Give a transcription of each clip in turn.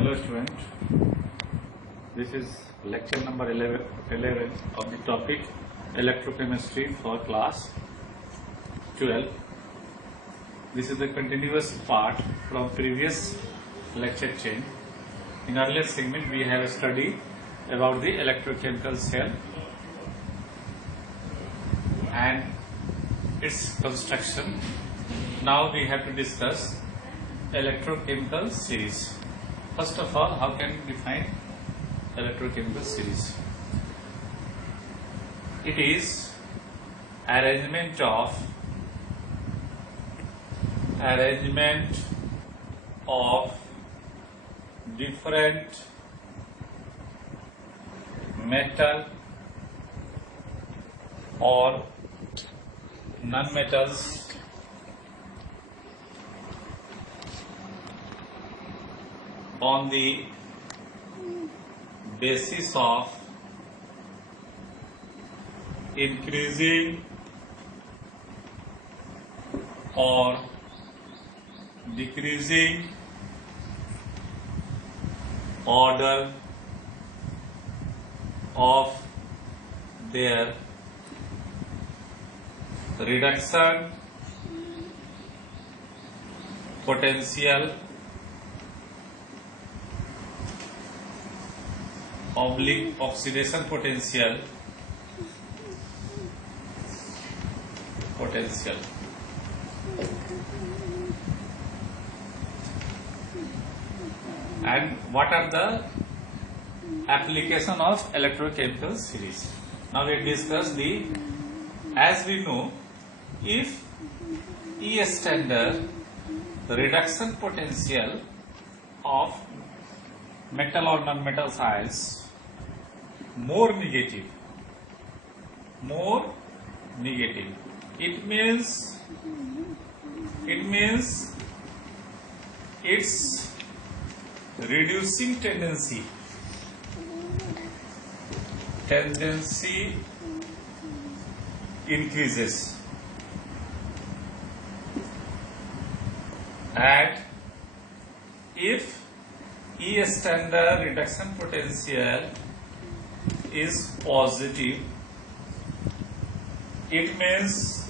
Hello student, this is lecture number 11 of the topic electrochemistry for class 12. This is the continuous part from previous lecture chain. In earlier segment we have studied about the electrochemical cell and its construction. Now we have to discuss electrochemical series. First of all, how can we define electrochemical series? It is arrangement of different metal or non-metals on the basis of increasing or decreasing order of their reduction potential / oxidation potential and what are the application of electrochemical series. Now we discuss as we know, if E standard reduction potential of metal or non-metal ions more negative, it means its reducing tendency increases, and if E standard reduction potential is positive, it means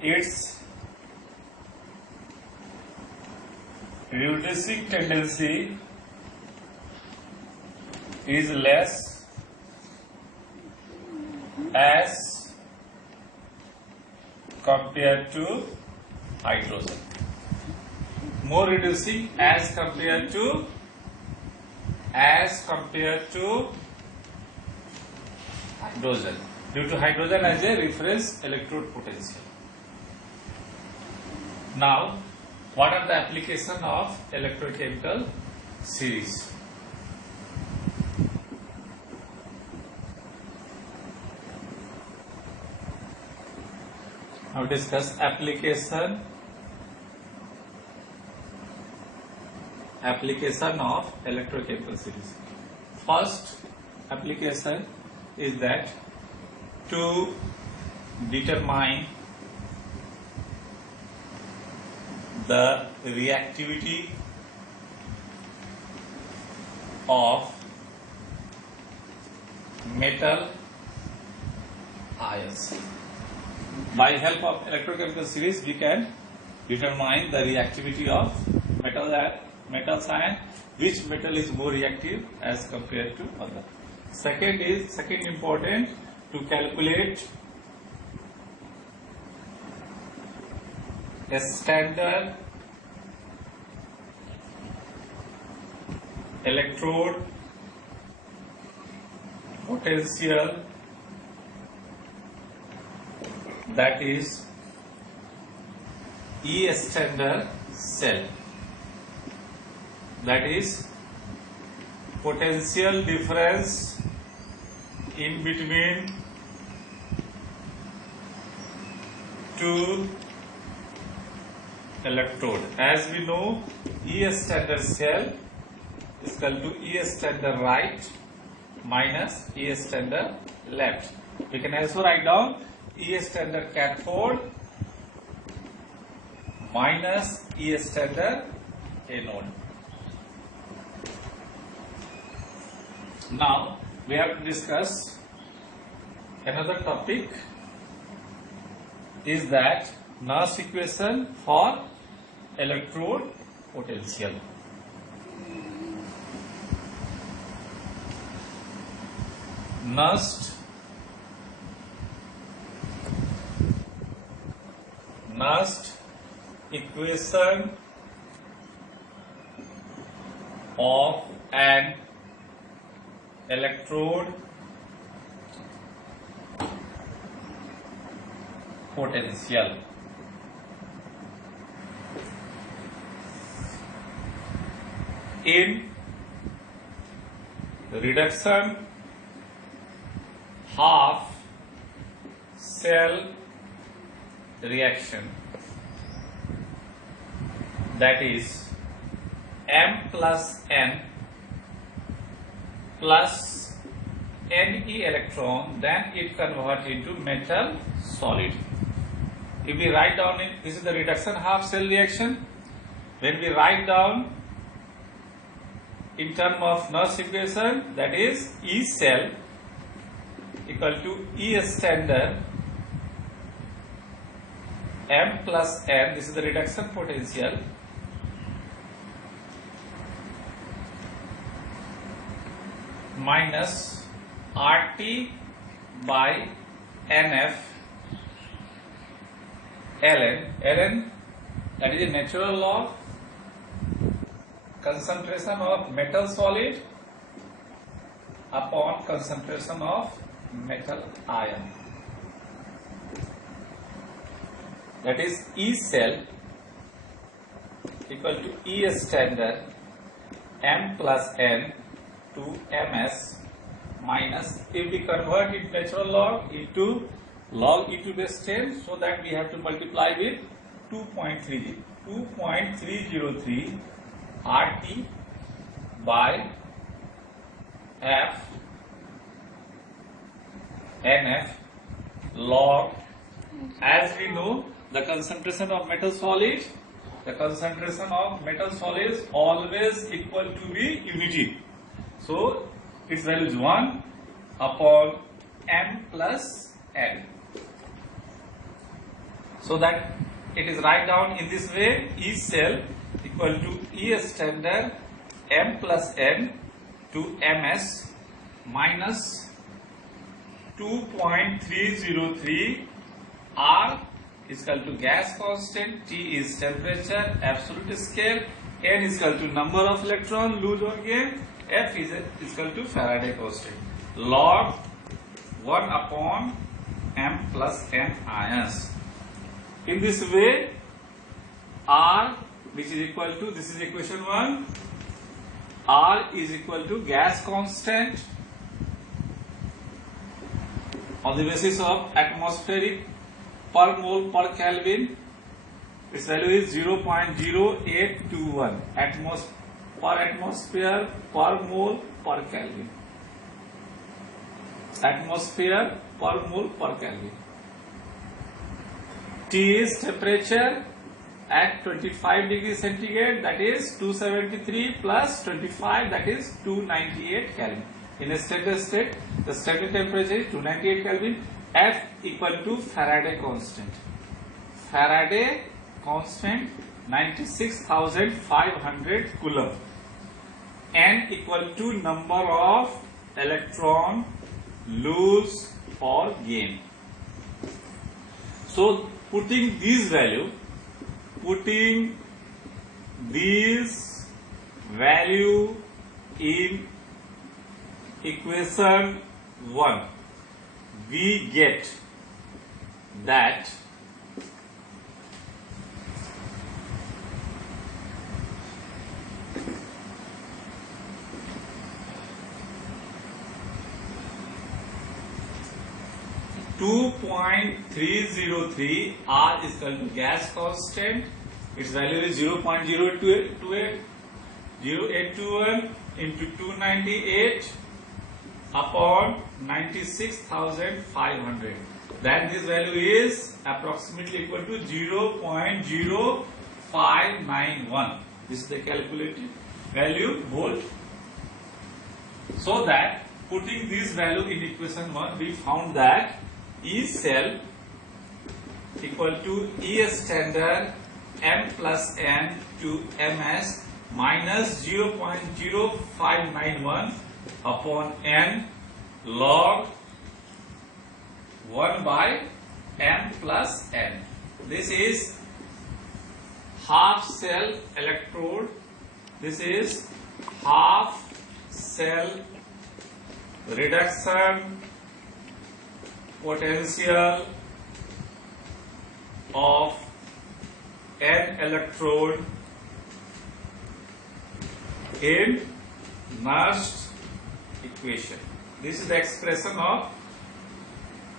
its reducing tendency is less as compared to hydrogen. More reducing as compared to hydrogen, due to hydrogen as a reference electrode potential. Now, what are the application of electrochemical series? Now discuss application of electrochemical series. First application is that to determine the reactivity of metal ions. By help of electrochemical series, we can determine the reactivity of metal ion, which metal is more reactive as compared to other. Second important, to calculate a standard electrode potential, that is E standard cell, that is potential difference in between two electrode. As we know, E standard cell is equal to E standard right minus E standard left. We can also write down E standard cathode minus E standard anode. Now we have to discuss another topic, is that Nernst equation for electrode potential. Nernst equation of an electrode potential. In reduction half cell reaction, that is M plus N plus Ne electron, then it converts into metal solid. If we write down it, this is the reduction half cell reaction. When we write down in terms of Nernst equation, that is E cell equal to E standard M plus N, this is the reduction potential, minus RT by NF ln, that is a natural law, concentration of metal solid upon concentration of metal ion. That is E cell equal to E standard M plus N to MS minus, if we convert it natural log into log e to base 10, so that we have to multiply with 2.303 RT by F NF log, as we know the concentration of metal solid, is always equal to be unity. So its value is 1 upon M plus N. So that it is write down in this way: E cell equal to E standard M plus N to MS minus 2.303 R is equal to gas constant, T is temperature, absolute scale, N is equal to number of electron lose or gain, F is equal to Faraday constant, log 1 upon M plus N ions. In this way, R, which is equal to, this is equation 1, R is equal to gas constant on the basis of atmospheric per mole per Kelvin. Its value is 0.0821 per atmosphere per mole per Kelvin. Atmosphere per mole per Kelvin. T is temperature at 25 degrees centigrade, that is 273 plus 25, that is 298 Kelvin. In a steady state, the standard temperature is 298 Kelvin. F equal to Faraday constant. Faraday constant 96,500 Coulomb. N equal to number of electron lose or gain. So putting these value in equation 1, we get that .303 R is equal to gas constant. Its value is 0.0821 into 298 upon 96,500. Then this value is approximately equal to 0.0591. This is the calculated value volt. So that putting this value in equation 1, we found that E cell equal to E standard m plus n to ms minus 0.0591 upon n log 1 by m plus n. This is half cell electrode. This is half cell reduction potential of an electrode in Nernst equation. This is the expression of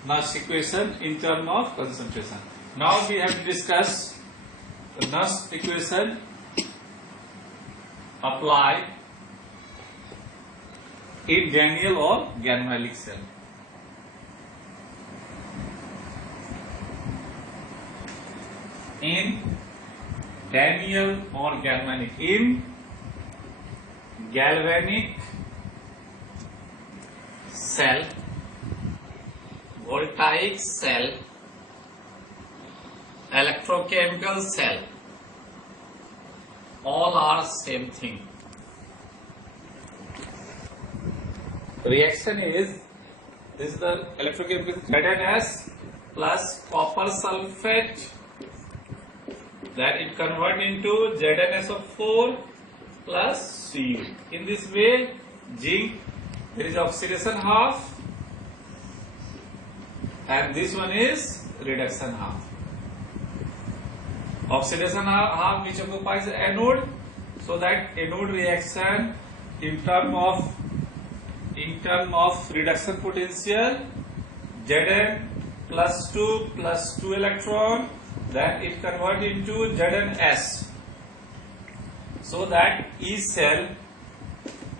Nernst equation in terms of concentration. Now we have to discuss the Nernst equation apply in Daniell or Galvanic cell. In Daniell or Galvanic, in galvanic cell, voltaic cell, electrochemical cell, all are same thing. Reaction is, this is the electrochemical ZnS plus copper sulfate, that it convert into ZnSO4 plus Cu. In this way, zinc, there is oxidation half and this one is reduction half. Oxidation half which occupies the anode, so that anode reaction in term of reduction potential, Zn plus 2 electron, then it convert into Zns, so that E cell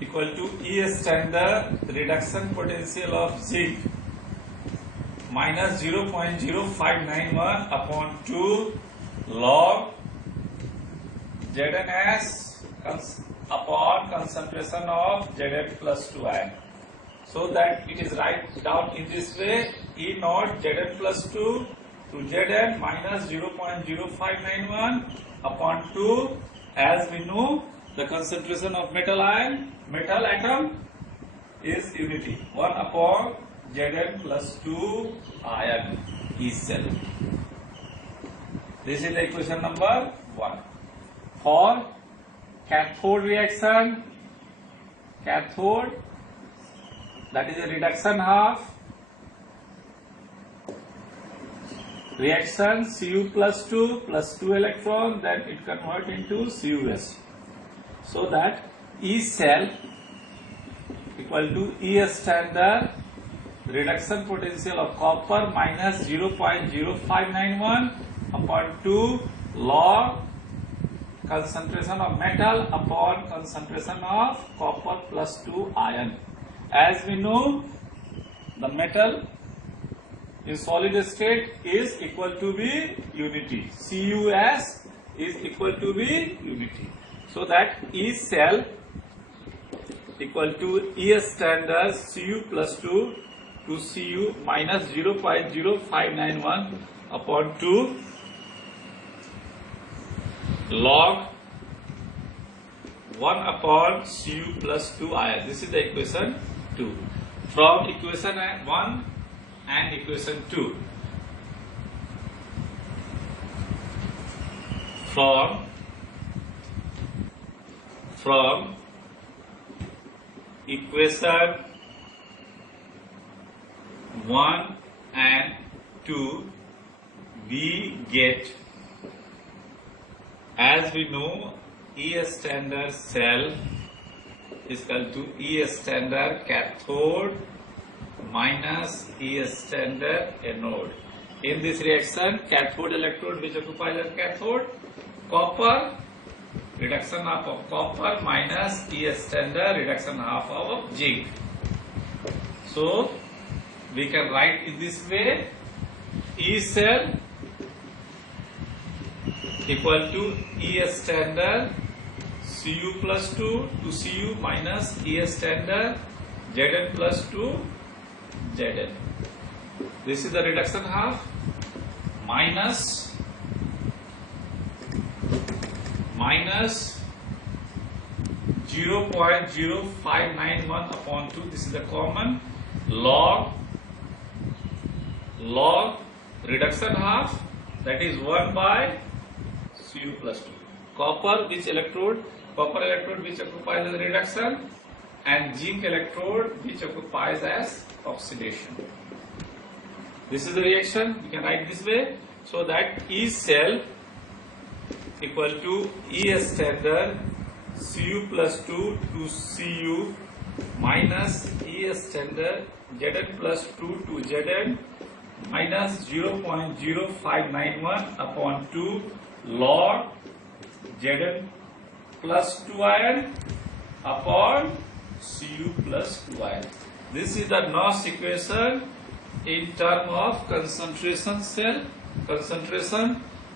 equal to E standard reduction potential of zinc minus 0.0591 upon 2 log Zns upon concentration of Zn plus 2 ion. So that it is write down in this way, E naught Zn plus 2 to Zn minus 0.0591 upon 2. As we know, the concentration of metal atom is unity, 1 upon Zn plus 2 ion E cell. This is the equation number 1. For cathode reaction, cathode, that is a reduction half, reaction Cu plus 2 electron, then it convert into CuS. So that E cell equal to E standard reduction potential of copper minus 0.0591 upon 2 log concentration of metal upon concentration of copper plus 2 ion. As we know, the metal in solid state is equal to be unity. CuS is equal to be unity. So that E cell equal to E standard Cu plus 2 to Cu minus 0.0591 upon 2 log 1 upon Cu plus 2 ion. This is the equation 2. From equation 1 and equation 2, from equation 1 and 2, we get, as we know, E standard cell is equal to E standard cathode minus E standard anode. In this reaction, cathode electrode which occupies the cathode, copper, reduction half of copper minus E standard reduction half of zinc. So we can write in this way, E cell equal to E standard Cu plus 2 to Cu minus E standard Zn plus 2 Zn. This is the reduction half minus 0.0591 upon 2. This is the common log reduction half, that is 1 by Cu plus 2. Copper electrode which occupies as reduction, and zinc electrode which occupies as oxidation. This is the reaction. You can write this way, so that E cell equal to E standard Cu plus 2 to Cu minus E standard Zn plus 2 to Zn minus 0.0591 upon 2 log Zn plus 2 iron upon Cu plus 2 iron. This is the Knox equation in terms of concentration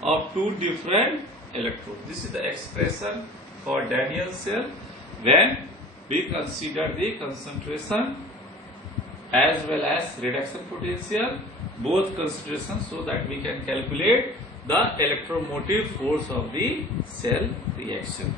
of two different electrodes. This is the expression for Daniell cell when we consider the concentration as well as reduction potential, both considerations, so that we can calculate the electromotive force of the cell reaction.